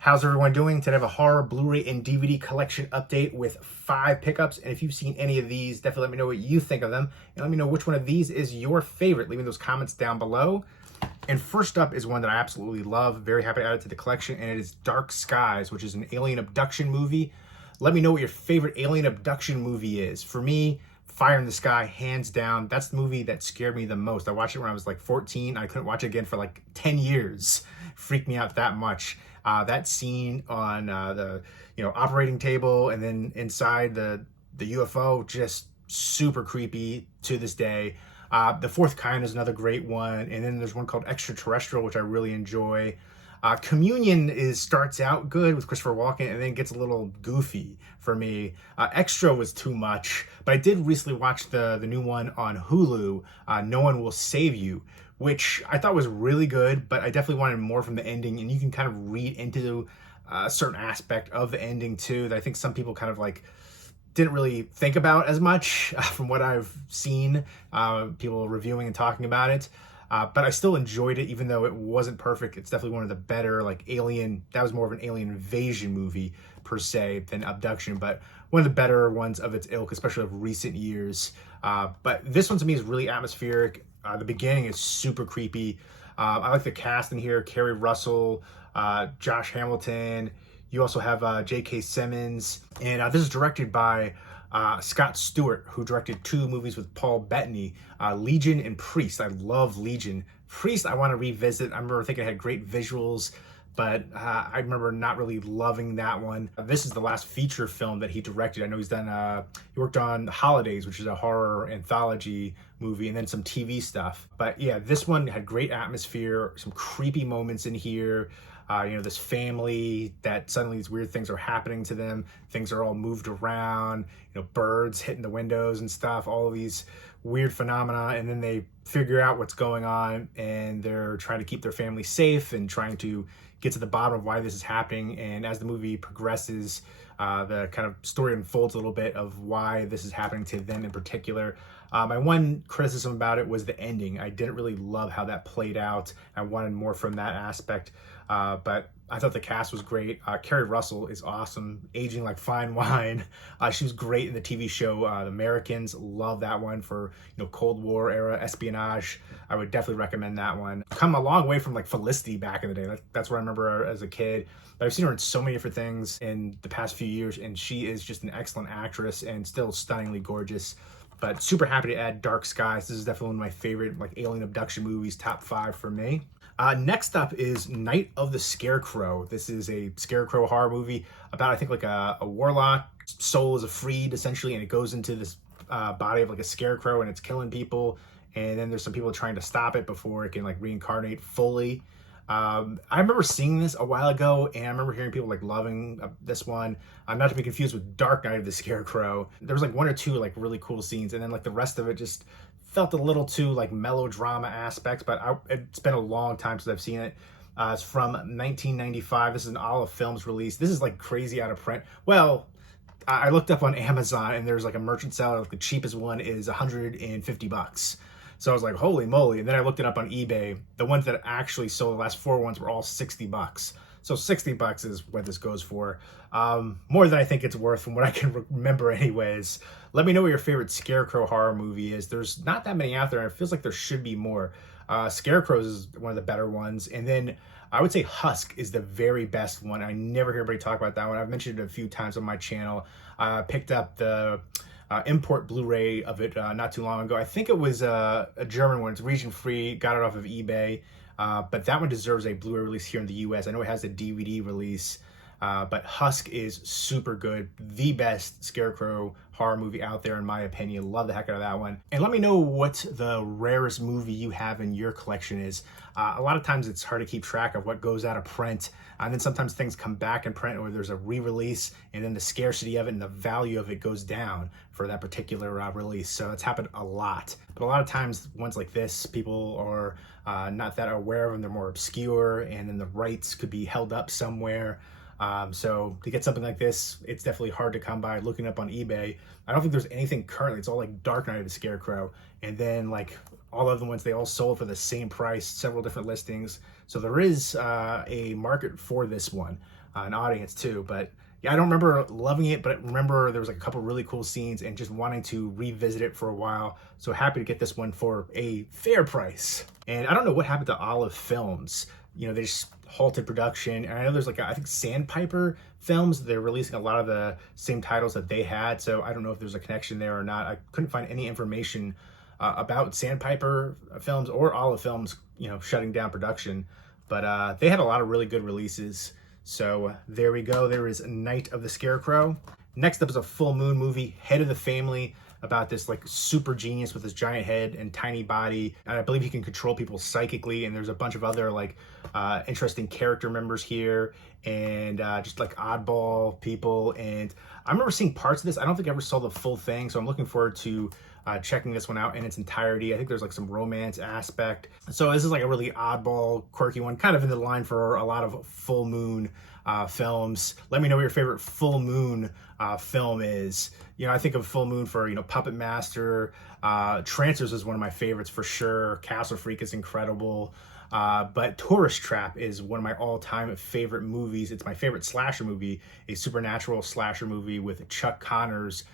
How's everyone doing? Today I have a horror Blu-ray and DVD collection update with 5 pickups. And if you've seen any of these, definitely let me know what you think of them. And let me know which one of these is your favorite. Leave me those comments down below. And first up is one that I absolutely love. Very happy to add it to the collection. And it is Dark Skies, which is an alien abduction movie. Let me know what your favorite alien abduction movie is. For me, Fire in the Sky, hands down. That's the movie that scared me the most. I watched it when I was like 14. I couldn't watch it again for like 10 years. Freaked me out that much. That scene on the operating table and then inside the UFO, just super creepy to this day. The Fourth Kind is another great one. And then there's one called Extraterrestrial, which I really enjoy. Communion starts out good with Christopher Walken and then gets a little goofy for me. Extra was too much, but I did recently watch the new one on Hulu, No One Will Save You, which I thought was really good, but I definitely wanted more from the ending, and you can kind of read into a certain aspect of the ending too that I think some people kind of like didn't really think about as much from what I've seen people reviewing and talking about it. But I still enjoyed it, even though it wasn't perfect. It's definitely one of the better, like Alien, that was more of an alien invasion movie per se than Abduction, but one of the better ones of its ilk, especially of recent years. But this one to me is really atmospheric. The beginning is super creepy. I like the cast in here, Kerry Russell, Josh Hamilton. You also have J.K. Simmons. And this is directed by Scott Stewart, who directed 2 movies with Paul Bettany, Legion and Priest. I love Legion. Priest I want to revisit. I remember thinking it had great visuals, but I remember not really loving that one. This is the last feature film that he directed. I know he's done, he worked on The Holidays, which is a horror anthology movie, and then some TV stuff. But yeah, this one had great atmosphere, some creepy moments in here. This family that suddenly these weird things are happening to them. Things are all moved around, birds hitting the windows and stuff, all of these weird phenomena. And then they figure out what's going on and they're trying to keep their family safe and trying to get to the bottom of why this is happening. And as the movie progresses, the kind of story unfolds a little bit of why this is happening to them in particular. My one criticism about it was the ending. I didn't really love how that played out. I wanted more from that aspect. But I thought the cast was great. Kerry Russell is awesome, aging like fine wine. She was great in the TV show The Americans. Love that one for Cold War era espionage. I would definitely recommend that one. Come a long way from like Felicity back in the day. That's what I remember her as a kid. But I've seen her in so many different things in the past few years, and she is just an excellent actress and still stunningly gorgeous. But super happy to add Dark Skies. This is definitely one of my favorite like alien abduction movies, top 5 for me. Next up is Night of the Scarecrow. This is a Scarecrow horror movie about, I think, like a warlock. Soul is freed, essentially, and it goes into this body of like a scarecrow, and it's killing people. And then there's some people trying to stop it before it can like reincarnate fully. I remember seeing this a while ago, and I remember hearing people like loving this one. Not to be confused with Dark Night of the Scarecrow. There was like 1 or 2 like really cool scenes, and then like the rest of it just felt a little too like melodrama aspects. But it's been a long time since I've seen it. It's from 1995. This is an Olive Films release. This is like crazy out of print. Well, I looked up on Amazon, and there's like a merchant seller. Like the cheapest one is $150. So I was like, holy moly. And then I looked it up on eBay. The ones that actually sold, the last 4 ones, were all $60. So $60 is what this goes for. More than I think it's worth from what I can remember anyways. Let me know what your favorite Scarecrow horror movie is. There's not that many out there, and it feels like there should be more. Scarecrows is one of the better ones. And then I would say Husk is the very best one. I never hear anybody talk about that one. I've mentioned it a few times on my channel. I picked up the import Blu-ray of it not too long ago. I think it was a German one. It's region free, got it off of eBay. But that one deserves a Blu-ray release here in the US. I know it has a DVD release, but Husk is super good. The best Scarecrow horror movie out there, in my opinion. Love the heck out of that one. And let me know what the rarest movie you have in your collection is. A lot of times it's hard to keep track of what goes out of print. And then sometimes things come back in print, or there's a re-release, and then the scarcity of it and the value of it goes down for that particular release. So it's happened a lot. But a lot of times, ones like this, people are not that aware of them. They're more obscure, and then the rights could be held up somewhere. So to get something like this, it's definitely hard to come by. Looking up on eBay, I don't think there's anything currently. It's all like Dark Night of the Scarecrow, and then like all of the ones, they all sold for the same price, several different listings. So there is a market for this one, an audience too. But yeah, I don't remember loving it, but I remember there was like a couple really cool scenes and just wanting to revisit it for a while. So happy to get this one for a fair price. And I don't know what happened to Olive Films. You know, they just halted production. And I know there's like, I think Sandpiper Films, they're releasing a lot of the same titles that they had. So I don't know if there's a connection there or not. I couldn't find any information about Sandpiper Films or Olive Films, you know, shutting down production. But they had a lot of really good releases. So there we go. There is Night of the Scarecrow. Next up is a full moon movie, Head of the Family, about this like super genius with his giant head and tiny body. And I believe he can control people psychically. And there's a bunch of other like interesting character members here and just like oddball people. And I remember seeing parts of this. I don't think I ever saw the full thing. So I'm looking forward to checking this one out in its entirety. I think there's like some romance aspect. So this is like a really oddball, quirky one, kind of in the line for a lot of full moon films. Let me know what your favorite full moon film is. You know, I think of full moon for, you know, Puppet Master. Trancers is one of my favorites for sure. Castle Freak is incredible. But Tourist Trap is one of my all-time favorite movies. It's my favorite slasher movie, a supernatural slasher movie with Chuck Connors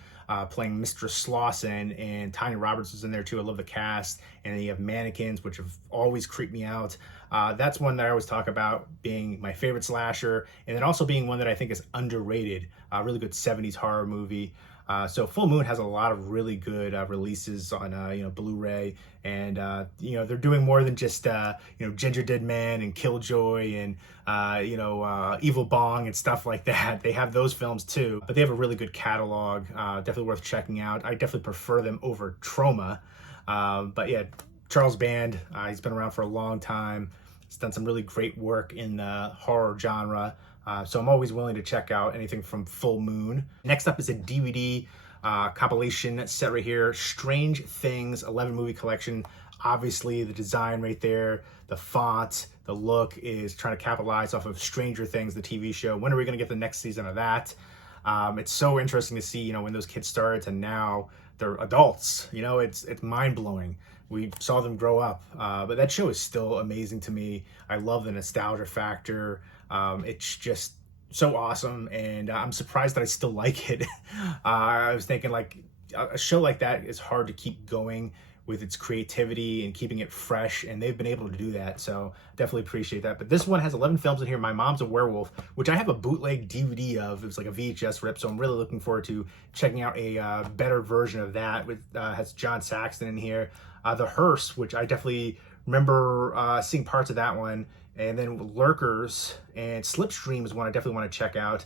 playing Mistress Slauson, and Tanya Roberts is in there too. I love the cast. And then you have mannequins, which have always creeped me out. That's one that I always talk about being my favorite slasher, and then also being one that I think is underrated. Really good 70s horror movie. So Full Moon has a lot of really good releases on you know, Blu-ray, and you know, they're doing more than just you know, Ginger Dead Man and Killjoy and you know, Evil Bong and stuff like that. They have those films too, but they have a really good catalog. Definitely worth checking out. I definitely prefer them over Troma. But yeah, Charles Band, he's been around for a long time. He's done some really great work in the horror genre. So I'm always willing to check out anything from Full Moon. Next up is a DVD compilation set right here. Strange Things 11 movie collection. Obviously the design right there, the font, the look is trying to capitalize off of Stranger Things, the TV show. When are we going to get the next season of that? It's so interesting to see, you know, when those kids started and now they're adults. You know, it's mind-blowing. We saw them grow up, but that show is still amazing to me. I love the nostalgia factor. It's just so awesome, and I'm surprised that I still like it. I was thinking like a show like that is hard to keep going with its creativity and keeping it fresh, and they've been able to do that, so definitely appreciate that. But this one has 11 films in here. My Mom's a Werewolf, which I have a bootleg DVD of. It was like a VHS rip, so I'm really looking forward to checking out a better version of that. With has John Saxon in here. The Hearse, which I definitely remember seeing parts of that one, and then Lurkers and Slipstream is one I definitely want to check out,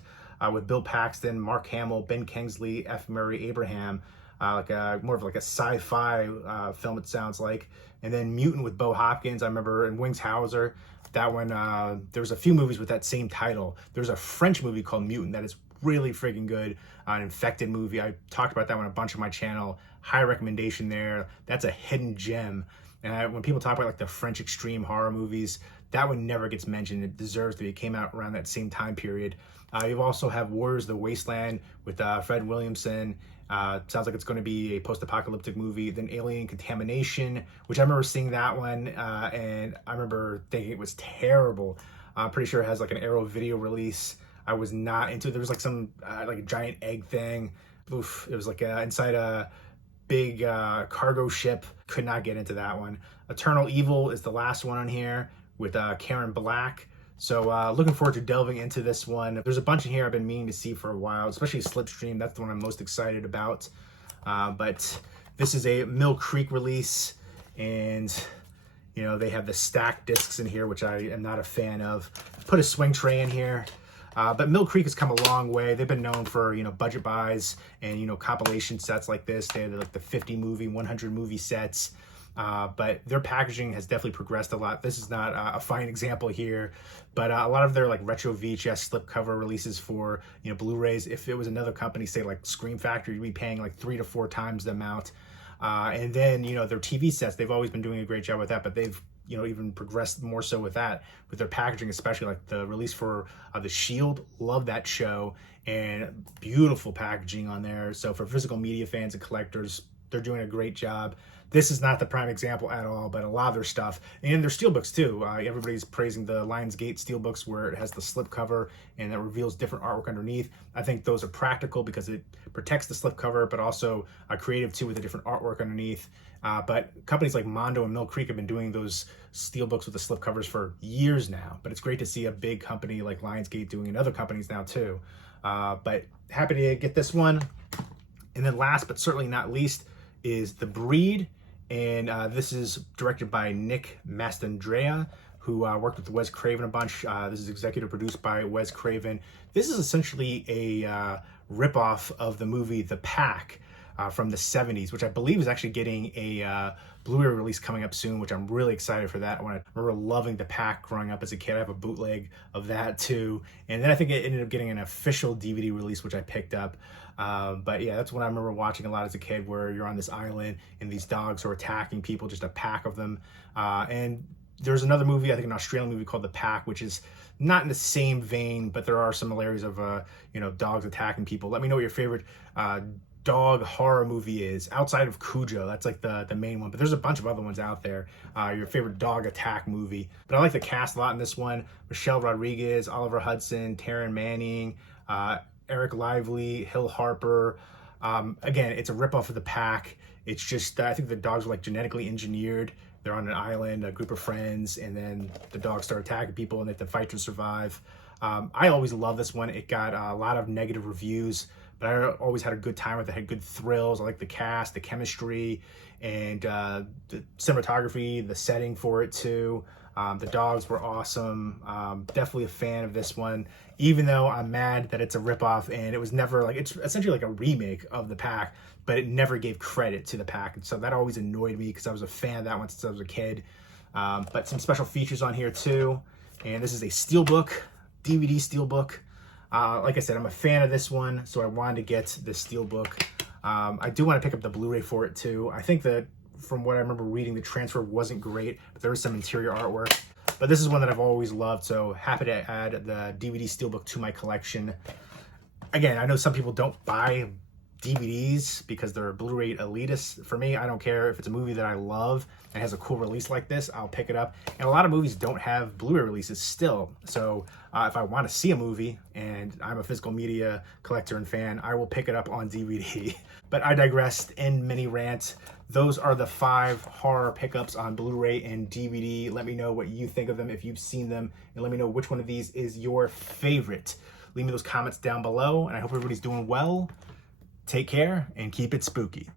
with Bill Paxton, Mark Hamill, Ben Kingsley, F. Murray Abraham. Like more of like a sci-fi film, it sounds like. And then Mutant with Bo Hopkins, I remember, and Wings Hauser. That one, there was a few movies with that same title. There's a French movie called Mutant that is really freaking good, an infected movie. I talked about that one a bunch on my channel. High recommendation there. That's a hidden gem. And when people talk about like the French extreme horror movies, that one never gets mentioned. It deserves to be. It came out around that same time period. You also have Warriors of the Wasteland with Fred Williamson. Sounds like it's going to be a post-apocalyptic movie. Then Alien Contamination, which I remember seeing that one, and I remember thinking it was terrible. I'm pretty sure it has like an Arrow video release. I was not into it. There was like some like a giant egg thing. Oof, it was like inside a big cargo ship. Could not get into that one. Eternal Evil is the last one on here with Karen Black. So looking forward to delving into this one. There's a bunch in here I've been meaning to see for a while, especially Slipstream. That's the one I'm most excited about. But this is a Mill Creek release, and you know, they have the stacked discs in here, which I am not a fan of. Put a swing tray in here. But Mill Creek has come a long way. They've been known for, you know, budget buys and, you know, compilation sets like this. They had like the 50 movie, 100 movie sets. But their packaging has definitely progressed a lot. This is not a fine example here, but a lot of their like retro VHS slipcover releases for, you know, Blu-rays. If it was another company, say like Scream Factory, you'd be paying like 3 to 4 times the amount. And then, you know, their TV sets, they've always been doing a great job with that, but they've, you know, even progressed more so with that, with their packaging, especially like the release for The Shield. Love that show, and beautiful packaging on there. So for physical media fans and collectors, they're doing a great job. This is not the prime example at all, but a lot of their stuff, and their steelbooks too. Everybody's praising the Lionsgate steelbooks where it has the slipcover and it reveals different artwork underneath. I think those are practical because it protects the slipcover, but also creative too with the different artwork underneath. But companies like Mondo and Mill Creek have been doing those steelbooks with the slipcovers for years now. But it's great to see a big company like Lionsgate doing it, and other companies now too. But happy to get this one. And then last but certainly not least is The Breed. And this is directed by Nick Mastandrea, who worked with Wes Craven a bunch. This is executive produced by Wes Craven. This is essentially a ripoff of the movie The Pack from the 70s, which I believe is actually getting a Blu-ray release coming up soon, which I'm really excited for that. I remember loving The Pack growing up as a kid. I have a bootleg of that too. And then I think it ended up getting an official DVD release, which I picked up. But yeah, that's what I remember watching a lot as a kid, where you're on this island and these dogs are attacking people, just a pack of them. And there's another movie, I think an Australian movie called The Pack, which is not in the same vein, but there are similarities of, dogs attacking people. Let me know what your favorite dog horror movie is outside of Cujo. That's like the main one, but there's a bunch of other ones out there. Your favorite dog attack movie. But I like the cast a lot in this one. Michelle Rodriguez, Oliver Hudson, Taryn Manning, Eric Lively, Hill Harper. Again, it's a ripoff of The Pack. It's just, I think the dogs are like genetically engineered. They're on an island, a group of friends, and then the dogs start attacking people and they have to fight to survive. I always love this one. It got a lot of negative reviews, but I always had a good time with it. I had good thrills. I like the cast, the chemistry, and the cinematography, the setting for it too. The dogs were awesome. Definitely a fan of this one, even though I'm mad that it's a ripoff and it was never like, it's essentially like a remake of The Pack, but it never gave credit to The Pack. And so that always annoyed me because I was a fan of that one since I was a kid. But some special features on here too. And this is a steelbook, DVD steelbook. Like I said, I'm a fan of this one, so I wanted to get the steelbook. I do want to pick up the Blu-ray for it too. I think that from what I remember reading, the transfer wasn't great, but there was some interior artwork. But this is one that I've always loved, so happy to add the DVD steelbook to my collection. Again, I know some people don't buy DVDs because they're Blu-ray elitists. For me, I don't care. If it's a movie that I love and has a cool release like this, I'll pick it up. And a lot of movies don't have Blu-ray releases still. So if I want to see a movie and I'm a physical media collector and fan, I will pick it up on DVD. But I digressed. End mini rant. Those are the 5 horror pickups on Blu-ray and DVD. Let me know what you think of them if you've seen them, and let me know which one of these is your favorite. Leave me those comments down below, and I hope everybody's doing well. Take care and keep it spooky.